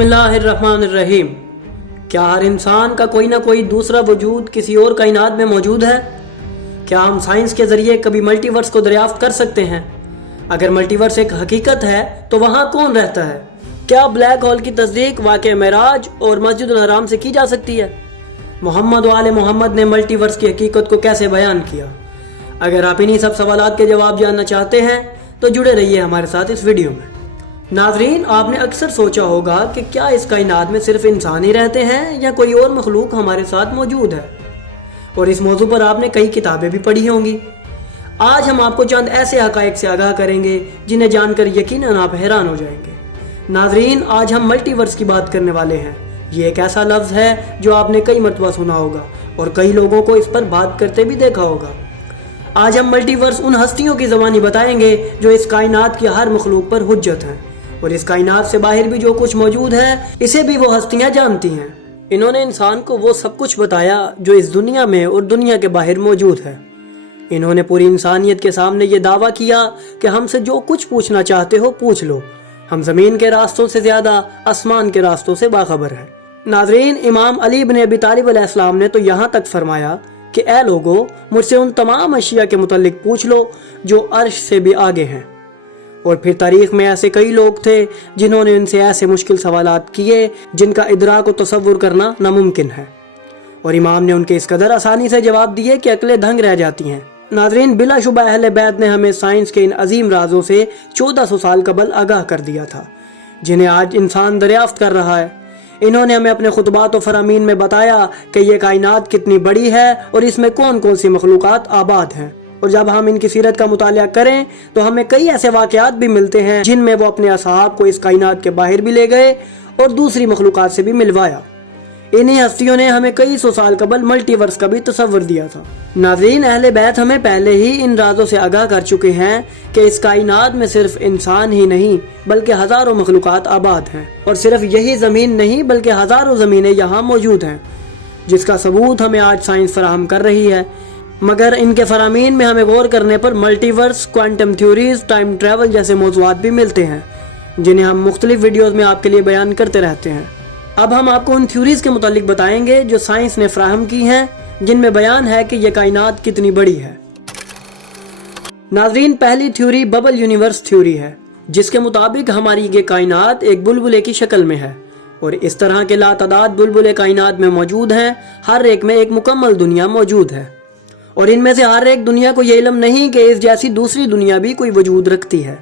बिस्मिल्लाहिर्रहमानिर्रहीम। क्या हर इंसान का कोई ना कोई दूसरा वजूद किसी और कायनात में मौजूद है? क्या हम साइंस के ज़रिए कभी मल्टीवर्स को दरियाफ्त कर सकते हैं? अगर मल्टीवर्स एक हकीकत है तो वहाँ कौन रहता है? क्या ब्लैक होल की तस्दीक वाक़या मेराज और मस्जिदुल हराम से की जा सकती है? मोहम्मद व आले मोहम्मद ने मल्टीवर्स की हकीकत को कैसे बयान किया? अगर आप इन्हीं सब सवालात के जवाब जानना चाहते हैं तो जुड़े रहिए हमारे साथ इस वीडियो में। नाज़रीन, आपने अक्सर सोचा होगा कि क्या इस कायनात में सिर्फ इंसान ही रहते हैं या कोई और मखलूक हमारे साथ मौजूद है, और इस मौजू पर आपने कई किताबें भी पढ़ी होंगी। आज हम आपको चंद ऐसे हक़ाइक़ से आगाह करेंगे जिन्हें जानकर यकीनन आप हैरान हो जाएंगे। नाज़रीन, आज हम मल्टीवर्स की बात करने वाले हैं। ये एक ऐसा लफ्ज़ है जो आपने कई मरतबा सुना होगा और कई लोगों को इस पर बात करते भी देखा होगा। आज हम मल्टीवर्स उन हस्तियों की ज़बानी बताएंगे जो इस कायनात की हर मखलूक पर हुज्जत हैं, और इस कायनात से बाहर भी जो कुछ मौजूद है इसे भी वो हस्तियां जानती हैं। इन्होंने इंसान को वो सब कुछ बताया जो इस दुनिया में और दुनिया के बाहर मौजूद है। इन्होंने पूरी इंसानियत के सामने ये दावा किया कि हमसे जो कुछ पूछना चाहते हो पूछ लो, हम ज़मीन के रास्तों से ज़्यादा आसमान के रास्तों से बाखबर है। नाज़रीन, इमाम अली इब्न अबी तालिब अलैहिस्सलाम ने तो यहाँ तक फरमाया कि ए लोगो, मुझसे उन तमाम अशिया के मुतल्लिक पूछ लो जो अर्श से भी आगे हैं। और फिर तारीख में ऐसे कई लोग थे जिन्होंने इनसे ऐसे मुश्किल सवालात किए जिनका इदराक और तसव्वुर करना नामुमकिन है, और इमाम ने उनके इस कदर आसानी से जवाब दिए कि अक्लें दंग रह जाती हैं। नाज़रीन, बिलाशुबा अहले बैत ने हमें साइंस के इन अजीम राजों से 1400 साल कबल आगाह कर दिया था, जिन्हें आज इंसान दरियाफ्त कर रहा है। इन्होंने हमें अपने खुतबात और फरामीन में बताया कि ये कायनात कितनी बड़ी है और इसमें कौन कौन सी मखलूक़ात आबाद हैं। और जब हम इनकी सीरत का मुतालिया करें तो हमें कई ऐसे वाक़यात भी मिलते हैं जिनमें वो अपने असहाब को इस कायनात के बाहर भी ले गए और दूसरी मखलूक़ात से भी मिलवाया। इन्हीं हस्तियों ने हमें कई सौ साल कबल मल्टीवर्स का भी तसव्वुर दिया था। नाज़रीन, अहले बैत हमें पहले ही इन राजों से आगाह कर चुके हैं कि इस कायनात में सिर्फ इंसान ही नहीं बल्कि हज़ारों मखलूक़ात आबाद हैं, और सिर्फ यही ज़मीन नहीं बल्कि हज़ारों ज़मीनें यहाँ मौजूद हैं, जिसका सबूत हमें आज साइंस फराहम कर रही है। मगर इनके फरामीन में हमें गौर करने पर multiverse, quantum theories, time travel जैसे मौज़ूआत भी मिलते हैं जिन्हें हम मुख्तलिफ वीडियोज़ में आपके लिए बयान करते रहते हैं। अब हम आपको उन थ्योरीज के मुतालिक बताएंगे जो साइंस ने फराहम की हैं, जिनमें बयान है कि यह कायनात कितनी बड़ी है। नाज़रीन, पहली थ्योरी बबल यूनिवर्स थ्योरी है, जिसके मुताबिक हमारी ये कायनात एक बुलबुले की शक्ल में है, और इस तरह के लातादाद बुलबुले कायनात में मौजूद हैं। हर एक में एक मुकम्मल दुनिया मौजूद है, और इनमें से हर एक दुनिया को ये इल्म नहीं कि इस जैसी दूसरी दुनिया भी कोई वजूद रखती है।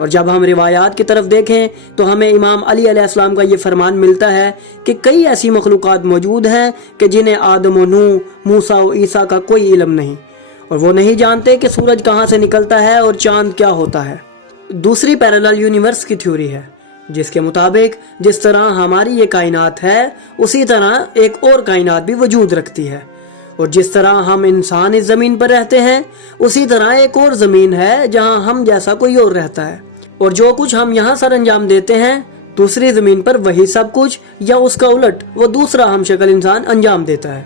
और जब हम रिवायात की तरफ देखें तो हमें इमाम अली अलैहिस्सलाम का ये फरमान मिलता है कि कई ऐसी मखलूक़ात मौजूद हैं कि जिन्हें आदम और नूह, मूसा और ईसा का कोई इल्म नहीं, और वो नहीं जानते कि सूरज कहाँ से निकलता है और चाँद क्या होता है। दूसरी पैरेलल यूनिवर्स की थ्योरी है, जिसके मुताबिक जिस तरह हमारी ये कायनात है उसी तरह एक और कायनात भी वजूद रखती है, और जिस तरह हम इंसान इस ज़मीन पर रहते हैं उसी तरह एक और ज़मीन है जहां हम जैसा कोई और रहता है, और जो कुछ हम यहाँ सर अंजाम देते हैं दूसरी ज़मीन पर वही सब कुछ या उसका उलट वो दूसरा हम शक्ल इंसान अंजाम देता है।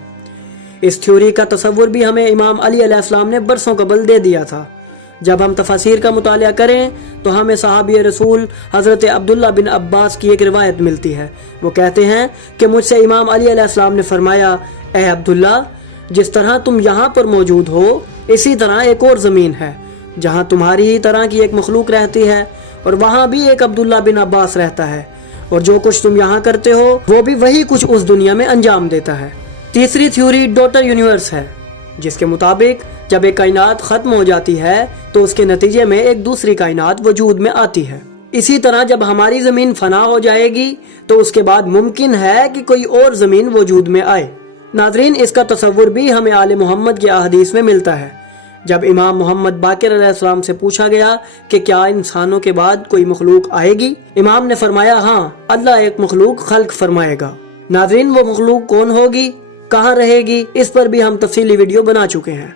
इस थ्योरी का तसव्वुर भी हमें इमाम अली अलैहिस्सलाम ने बरसों कबल दे दिया था। जब हम तफसीर का मुतालिया करें तो हमें सहाबी रसूल हज़रत अब्दुल्ला बिन अब्बास की एक रिवायत मिलती है। वो कहते हैं कि मुझसे इमाम अली अलैहिस्सलाम ने फरमाया, ए अब्दुल्ला, जिस तरह तुम यहाँ पर मौजूद हो इसी तरह एक और ज़मीन है जहाँ तुम्हारी ही तरह की एक मखलूक रहती है, और वहाँ भी एक अब्दुल्ला बिन अब्बास रहता है, और जो कुछ तुम यहाँ करते हो वो भी वही कुछ उस दुनिया में अंजाम देता है। तीसरी थ्योरी डॉटर यूनिवर्स है, जिसके मुताबिक जब एक कायनात ख़त्म हो जाती है तो उसके नतीजे में एक दूसरी कायनात वजूद में आती है। इसी तरह जब हमारी ज़मीन फना हो जाएगी तो उसके बाद मुमकिन है कि कोई और ज़मीन वजूद में आए। नाज़रीन, इसका तसव्वुर भी हमें आले मोहम्मद की अहादीस में मिलता है। जब इमाम मोहम्मद बाकिर अलैहिस्सलाम से पूछा गया कि क्या इंसानों के बाद कोई मखलूक आएगी, इमाम ने फरमाया, हाँ, अल्लाह एक मखलूक खल्क फरमाएगा। नाज़रीन, वो मखलूक कौन होगी, कहाँ रहेगी, इस पर भी हम तफसीली वीडियो बना चुके हैं।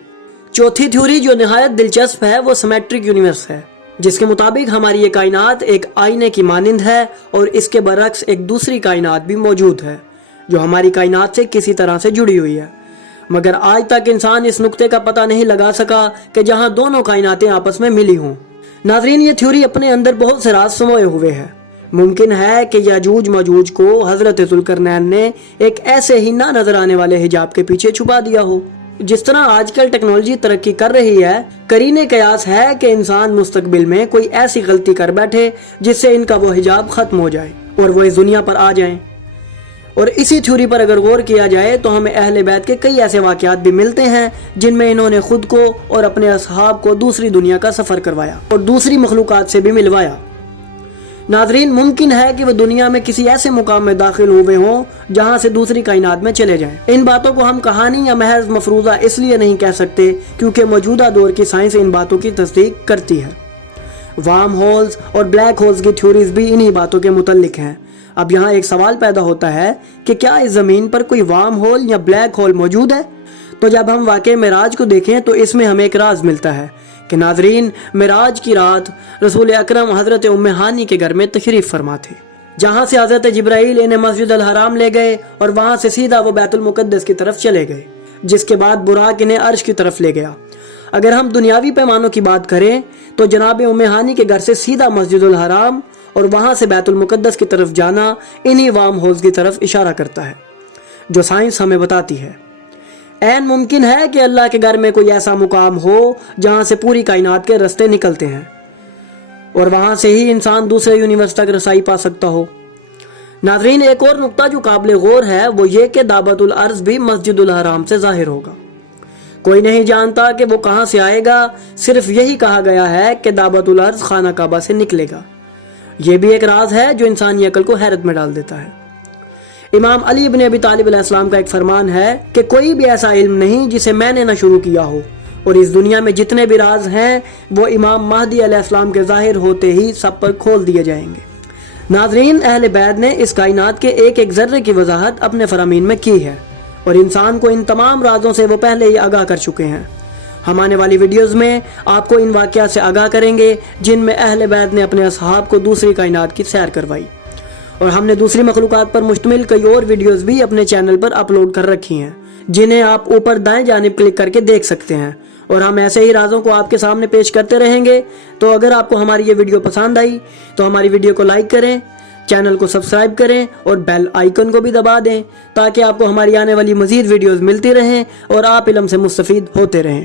चौथी थ्योरी जो निहायत दिलचस्प है वो सिमेट्रिक यूनिवर्स है, जिसके मुताबिक हमारी ये कायनात एक आईने की मानिंद है और इसके बरक्स एक दूसरी कायनात भी मौजूद है जो हमारी कायनात से किसी तरह से जुड़ी हुई है। मगर आज तक इंसान इस नुक्ते का पता नहीं लगा सका कि जहां दोनों कायनातें आपस में मिली हों। नाज़रीन, ये थ्योरी अपने अंदर बहुत से राज समोए हुए है, ممکن ہے کہ یاجوج ماجوج کو حضرت ذوالقرنین نے ایک ایسے ہی نہ نظر آنے والے حجاب کے پیچھے چھپا دیا ہو۔ جس طرح آج کل ٹیکنالوجی ترقی کر رہی ہے، قرینِ قیاس ہے کہ انسان مستقبل میں کوئی ایسی غلطی کر بیٹھے جس سے ان کا وہ حجاب ختم ہو جائے اور وہ اس دنیا پر آ جائیں۔ اور اسی تھیوری پر اگر غور کیا جائے تو ہمیں اہل بیت کے کئی ایسے واقعات بھی ملتے ہیں جن میں انہوں نے خود کو اور اپنے اصحاب کو دوسری دنیا کا سفر کروایا اور دوسری مخلوقات سے بھی ملوایا۔ ناظرین، ممکن ہے کہ وہ دنیا میں کسی ایسے مقام میں داخل ہوئے ہوں جہاں سے دوسری کائنات میں چلے جائیں۔ ان باتوں کو ہم کہانی یا محض مفروضہ اس لیے نہیں کہہ سکتے کیونکہ موجودہ دور کی سائنس ان باتوں کی تصدیق کرتی ہے۔ وارم ہولز اور بلیک ہولز کی تھیوریز بھی انہی باتوں کے متعلق ہیں۔ اب یہاں ایک سوال پیدا ہوتا ہے کہ کیا اس زمین پر کوئی وارم ہول یا بلیک ہول موجود ہے؟ تو جب ہم واقعہ معراج کو دیکھیں تو اس میں ہمیں ایک راز ملتا ہے کہ ناظرین، معراج کی رات رسول اکرم حضرت ام ہانی کے گھر میں تشریف فرما تھے، جہاں سے حضرت جبرائیل انہیں مسجد الحرام لے گئے اور وہاں سے سیدھا وہ بیت المقدس کی طرف چلے گئے، جس کے بعد براق انہیں عرش کی طرف لے گیا۔ اگر ہم دنیاوی پیمانوں کی بات کریں تو جناب ام ہانی کے گھر سے سیدھا مسجد الحرام اور وہاں سے بیت المقدس کی طرف جانا انہی وارم ہولز کی طرف اشارہ کرتا ہے جو سائنس ہمیں بتاتی ہے۔ عین ممکن ہے کہ اللہ کے گھر میں کوئی ایسا مقام ہو جہاں سے پوری کائنات کے رستے نکلتے ہیں اور وہاں سے ہی انسان دوسرے یونیورس تک رسائی پا سکتا ہو۔ ناظرین، ایک اور نقطہ جو قابل غور ہے وہ یہ کہ دعوت الارض بھی مسجد الحرام سے ظاہر ہوگا۔ کوئی نہیں جانتا کہ وہ کہاں سے آئے گا، صرف یہی کہا گیا ہے کہ دعوت الارض خانہ کعبہ سے نکلے گا۔ یہ بھی ایک راز ہے جو انسانی عقل کو حیرت میں ڈال دیتا ہے۔ امام علی بن ابی طالب علیہ السلام کا ایک فرمان ہے کہ کوئی بھی ایسا علم نہیں جسے میں نے نہ شروع کیا ہو، اور اس دنیا میں جتنے بھی راز ہیں وہ امام مہدی علیہ السلام کے ظاہر ہوتے ہی سب پر کھول دیے جائیں گے۔ ناظرین، اہل بیت نے اس کائنات کے ایک ایک ذرے کی وضاحت اپنے فرامین میں کی ہے اور انسان کو ان تمام رازوں سے وہ پہلے ہی آگاہ کر چکے ہیں۔ ہم آنے والی ویڈیوز میں آپ کو ان واقعات سے آگاہ کریں گے جن میں اہل بیت نے اپنے اصحاب کو دوسری کائنات کی سیر کروائی، اور ہم نے دوسری مخلوقات پر مشتمل کئی اور ویڈیوز بھی اپنے چینل پر اپلوڈ کر رکھی ہیں جنہیں آپ اوپر دائیں جانب کلک کر کے دیکھ سکتے ہیں، اور ہم ایسے ہی رازوں کو آپ کے سامنے پیش کرتے رہیں گے۔ تو اگر آپ کو ہماری یہ ویڈیو پسند آئی تو ہماری ویڈیو کو لائک کریں، چینل کو سبسکرائب کریں اور بیل آئیکن کو بھی دبا دیں تاکہ آپ کو ہماری آنے والی مزید ویڈیوز ملتی رہیں اور آپ علم سے مستفید ہوتے رہیں۔